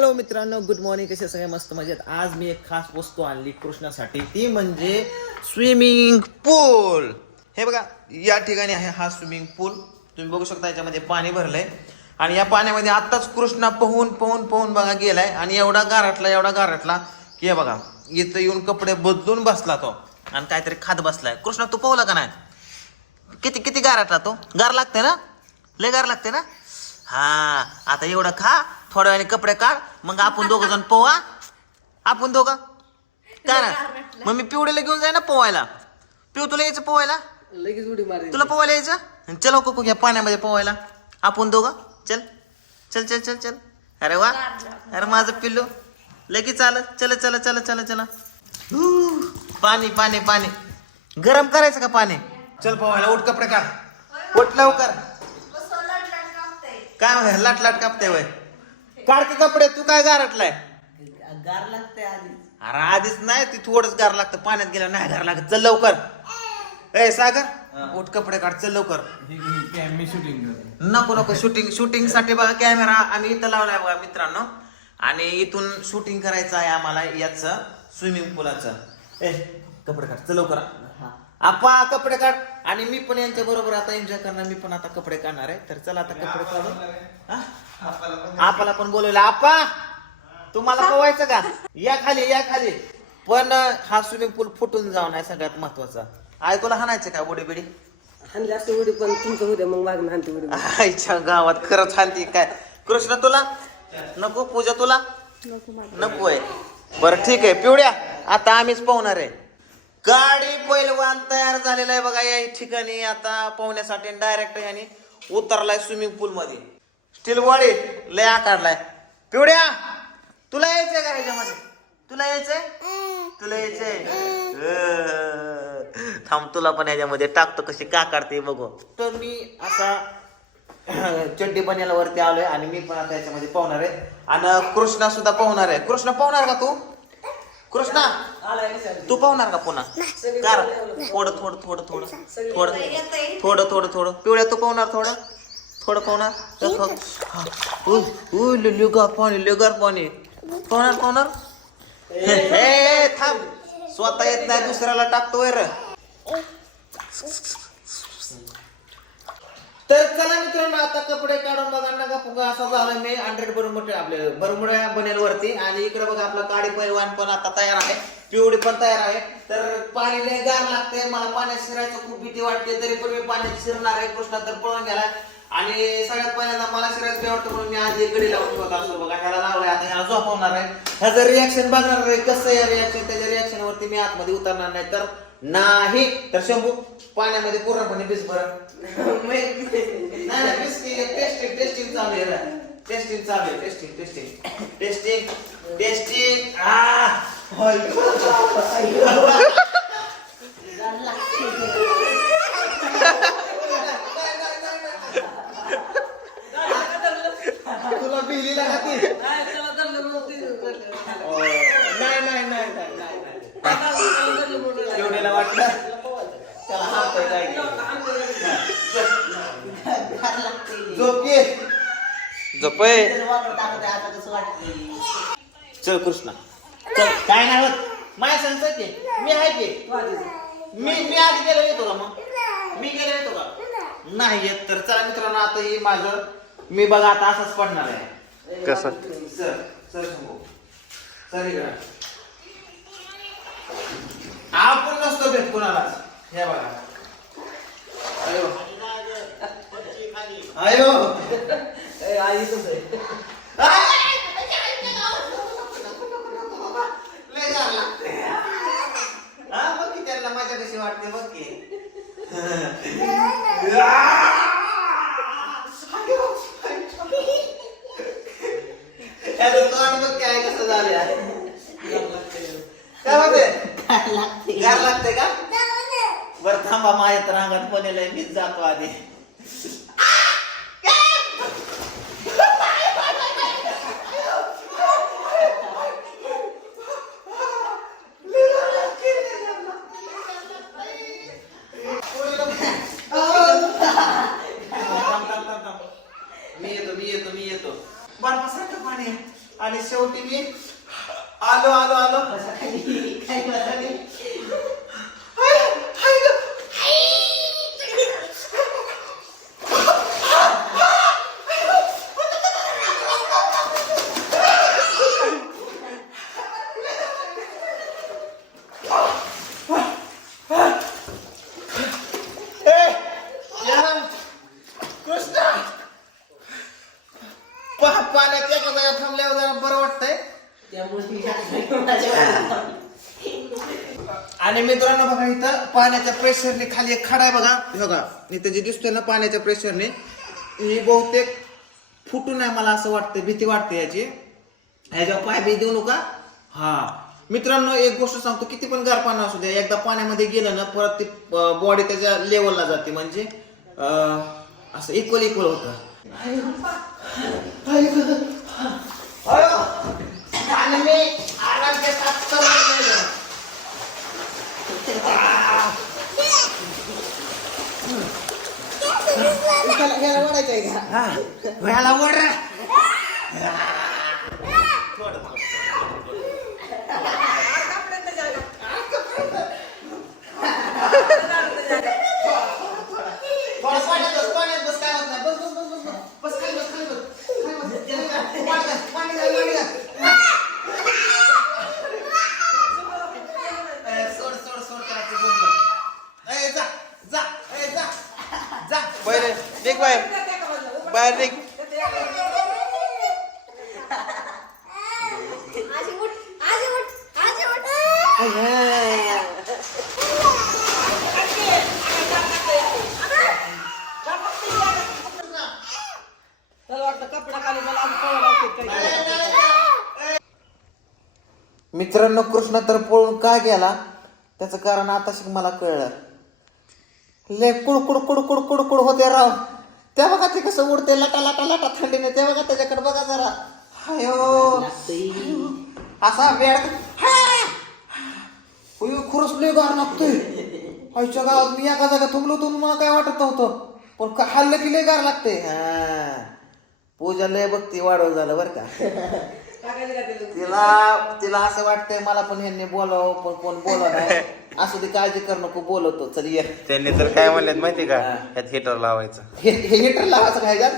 Hello मित्रांनो, good morning. कसे सगळे मस्त मजेत. आज मी एक खास वस्तू आणली कृष्णासाठी, ती म्हणजे स्विमिंग पूल. हे बघा, या ठिकाणी आहे हा स्विमिंग पूल. तुम्ही बघू शकता याच्यामध्ये पाणी भरलंय आणि या पाण्यामध्ये आत्ताच कृष्णा पोहून बघा गेलाय आणि एवढा गारटला की हे बघा इथं येऊन कपडे बदलून बसला तो आणि काहीतरी खात बसलाय. कृष्णा तू पोहला का नाही? किती किती गारटला तो? गार लागते ना? लय गार लागते ना? हा, आता एवढं खा, थोड्या वेळाने कपडे काढ, मग आपण दोघं जण पोहा. आपण दोघं काय ना, मग मी पिवडीला घेऊन जाय ना पोहायला. पिऊ तुला यायचं पोहायला? लगेच उडी मारायची. तुला पोहायला यायचं? चल कोको घ्या पाण्यामध्ये पोहायला आपण दोघं. चल चल चल चल चल. अरे वा, अरे माझं पिल्लू लगेच चालत. चल चल चल चल चला. पाणी पाणी पाणी गरम करायचं का पाणी? चल पोहायला, उठ कपडे काढ, उठ लवकर. काय लाट लाट कापते वय? काढ की कपडे, तू काय गारटलाय? गार लागते आधी. अरे आधीच नाही, ती थोडंच गार लागतं, पाण्यात गेला नाही गार लागत. चल लवकर. ए सागर, उठ कपडे काढ, चल लवकर. मी शूटिंग करतो. नको नको, शूटिंग साठी बघा कॅमेरा आम्ही इथं लावलाय बघा मित्रांनो. आणि इथून शूटिंग करायचं आहे आम्हाला याचं, स्विमिंग पूलाचं. ए कपडे काढ, चल लवकर. आपा कपडे काढ. आणि मी पण यांच्या बरोबर आता एन्जॉय करणार. मी पण आता कपडे काढणार आहे. तर चला आता कपडे काढू. आपल्याला पण बोलवलं. आपा तुम्हाला पोवायचं का? या खाली या खाली. पण हा स्विमिंग पूल फुटून जाऊ नये सगळ्यात महत्वाचा. तुला हाणायचं का उडी बिडी? हानली असते उडी, पण तुमचं उद्या मग मागणं हानते उडी. आईच्या गावात खरंच हानती काय? कृष्ण तुला नको? पूजा तुला नको आहे? बरं ठीक आहे पिवड्या, आता आम्हीच पोहणार आहे. गाडी पैलवान तयार झालेला आहे बघा या ठिकाणी आता पोहण्यासाठी. डायरेक्ट याने उतरलाय स्विमिंग पूल मध्ये. स्टील बॉडी लय आकारलाय. पिवड्या तुला यायचंय का ह्याच्यामध्ये? तुला यायचंय? तुला यायचंय? थांब, तुला पण ह्याच्यामध्ये टाकतो कशी का काढते बघू. तर मी असा चड्डी बनेला वरती आलोय आणि मी पण आता याच्यामध्ये पोहणार आहे. आणि कृष्णा सुद्धा पोहणार आहे. कृष्णा पोहणार का तू? कृष्णा तू पोहणार का पुन्हा? कार थोडं थोडं थोडं थोडं थोडं थोडं थोडं थोडं. पिवळ्या तू पोहणार? थोडं थोडं पोहणार. लेगार पाणी पोहणार. हे थांब, स्वतः येत नाही दुसऱ्याला टाकतोय र. तर चला मित्रांनो, आता कपडे काढून बघा नका फुगा असा झाला. मी 100 बरमुड्या बनेल वरती. आणि इकडे बघा आपला गाडी पैलवान पण आता तयार आहे, पिवडी पण तयार आहे. तर पाणी लय गार लागते, मला पाण्यात शिरायचं खूप भीती वाटते, तरी पण मी पाण्यात शिरणार आहे. कृष्णा तर पळून गेला. आणि सगळ्यात पहिल्यांदा मला शिरायचं वाटतं म्हणून मी आधी गडी लावून बघा असतो बघा. ह्याला लावलाय, आता ह्याला झोपवणार आहे. ह्याचं रिॲक्शन बघणार आहे कसं आहे रिॲक्शन. त्याच्या रिॲक्शन वरती मी आतमध्ये उतरणार नाही तर नाही. तर शंभू पाण्यामध्ये पूर्णपणे भिज बरं. टेस्टिंग चालू आहे. टेस्टिंग चालू आहे. टेस्टिंग. तुला बिलीला खाती? नाही एवढ्याला वाटलं त्याला हात झोप चल कृष्णा चल. काय नाही होत, माझ्या सांगत की मी आहे की. मी आधी गेलो येतो का? मग मी गेलो येतो का? नाही येत. तर चला मित्रांनो, आता ही माझं मी बघा आता असंच पडणार आहे. कसं? सर सर सर इकडं आपण नसतो भेट कुणाला. हे बघा अयो अयो आई कसं आहे? लय गार लागते. हा बघ की त्यांना मजा कशी वाटते बघ की. काय कसं झाले काय म्हणते? गार लागते का? बरं थांबा, माझ्या तर अंगात पणेल, मीच जातो आधी. मी येतो बर्फासारखं पाणी आहे. आणि शेवटी मी आलो आलो आलो काय करायचं? पाण्यात एका जागा थांबल्यावर जरा बरं वाटतंय. त्यामुळे मी काय माझ्या आणि मित्रांनो बघा इथं पाण्याच्या प्रेशरने खाली एक खडा आहे बघा. बघा इथं जे दिसतोय ना पाण्याच्या प्रेशरने ही बहुतेक फुटू नये मला असं वाटतं. भीती वाटते याची. ह्याच्यावर पाय बी देऊ नका. हा मित्रांनो एक गोष्ट सांगतो, किती पण गार पाणी असू द्या, एकदा पाण्यामध्ये गेलं ना परत ती बॉडी त्याच्या लेवलला जाते. म्हणजे असं इक्वल होतं. आणि मी आरामच्या साथ याला वाढायचं आहे का? व्हायला मोड बाहेर निघ. मित्रांनो कृष्ण तर पळून का गेला त्याचं कारण आता मला कळलं. ले कुडकुड कुडकुड कुडकुड होते राव. त्या बघा ते कसं उडते लटा लटा लटा थंडीने. त्या बघा त्याच्याकडे बघा जरा. हायो असा वेळ खरंच लय गार लागतोय. आईच्या गावात मी एका जागा थांबलो होतो मला काय वाटत नव्हतं, पण हल्लं की लय गार लागते. हा पूजा लय बघती वाढव झालं बरं का. तिला असं वाटतंय मला पण ह्यांनी बोलावं, पण कोण बोलव नाही. असू दे काळजी कर नको, बोलवतो चल ये. त्यांनी तर काय म्हणलेत माहिती का, ह्यात हिटर लावायचं. हे हिटर लावायचं काय जात.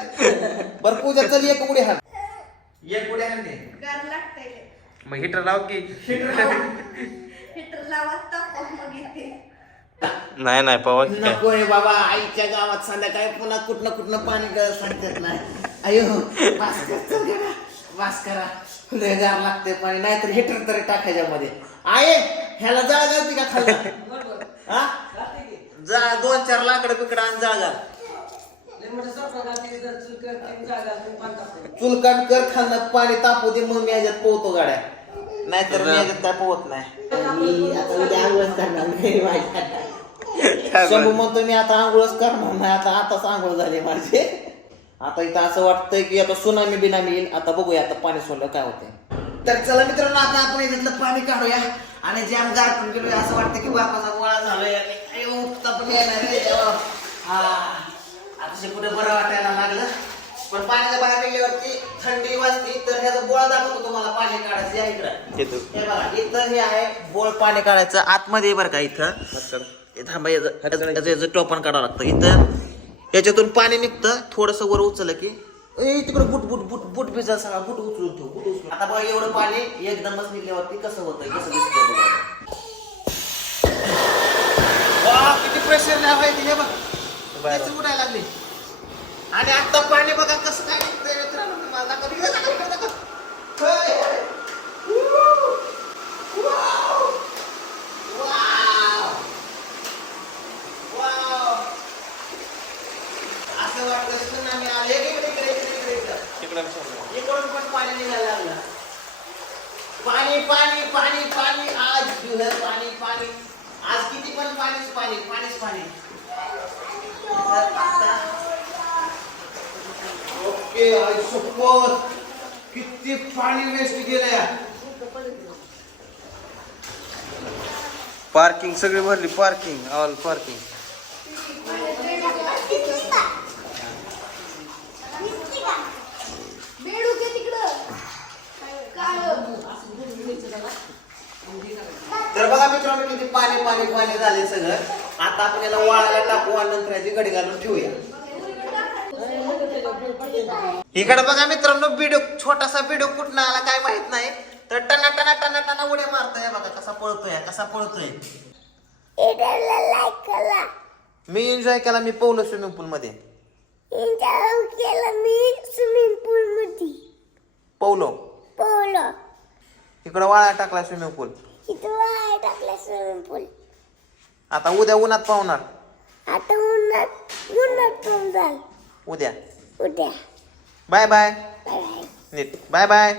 बरं पूजा चल एक उडी हाण. एक उडी हाण दे. गार लागतंय. मग हिटर लाव की. हिटर लावा तापवा मग येते. नाही नाही पवा की काय. नको रे बाबा, आईच्या गावात संध्याकाळी पुन्हा कुठनं पाणी गळत सांगतात नाही. अयो वास करा लय गार लागते पाणी. नाहीतर हिटर तरी टाकायच्या मध्ये. आहे ह्याला जाळ घालते का खाल्ला. हा जा 2-4 लाकडं बिकडं आणि जाळ घाल. चुलकान कर खाल्लं पाणी तापू दे, मग मी ह्याच्यात पोहतो गाड्या. नाहीतर मी ह्याच्यात काय पोहत नाही. मी आता उद्या आंघोळ करणार नाही माझ्या. शंभू म्हणतो मी आता आंघोळच करणार नाही. आताच आंघोळ झाली माझी. आता इथं असं वाटतंय की आता सुनामी बिनामी येईल. आता बघूया आता पाणी सोडलं काय होतंय. तर चला मित्रांनो आता आपण इथलं पाणी काढूया. आणि जाम गार पण गेलोय. असं वाटतं की बापाचा गोळा झालोय. उठता पण येणार रे. हा आता कुठे बरं वाटायला लागलं. पण पाण्याच्या बाहेर निघल्यावरती थंडी वाजती. तर ह्याचा बोळा दाखवतो तुम्हाला पाणी काढायचं. या इकडं हे बघा, इथं हे आहे बोळ पाणी काढायचं आतमध्ये बरं का. इथं थांबा याचं टोपण काढावं लागतं. इथं याच्यातून पाणी निघतं. थोडंसं वर उचललं की तिकडे बुट बुट बुट बुट भिजा सगळा. बुट उचलून ठेव. बुट उचलून आता बघा एवढं पाणी एकदमच निघल्यावरती कसं होतंय, कसं दिसतंय बघा. वा किती प्रेशर नाही माहिती. हे बघ त्याची उडायला लागली. आणि आता पाणी बघा कसं काय निघतंय मित्रांनो. मला दाखव. असं वाटतं सुनामी आले. इकडून पण पाणी निघायला लागलं. पाणी पाणी पाणी पाणी आज पाणी पाणी. आज किती पण पाणीच पाणी पाणीच पाणी. ओके आई शपथ किती पाणी वेस्ट गेलंय. पार्किंग सगळी भरली. Parking all parking. बेडू घे तिकडं. पाणी झाले सगळं. आता आपण याला वाळायला टाकू आणि नंतर याची घडी घालून ठेवूया. इकडे बघा मित्रांनो, बिडो छोटासा बिडो कुठं आला काय माहित नाही, तर टना टना टना टना उड्या मारतोय. बघा कसा पळतोय. मी एन्जॉय केला, मी पोहलो स्विमिंग पूल मध्ये. पोहलो इकडं वाळा टाकला स्विमिंग पूल. आता उद्या उन्हात पाहणार. उद्या बाय बाय. नीट बाय बाय.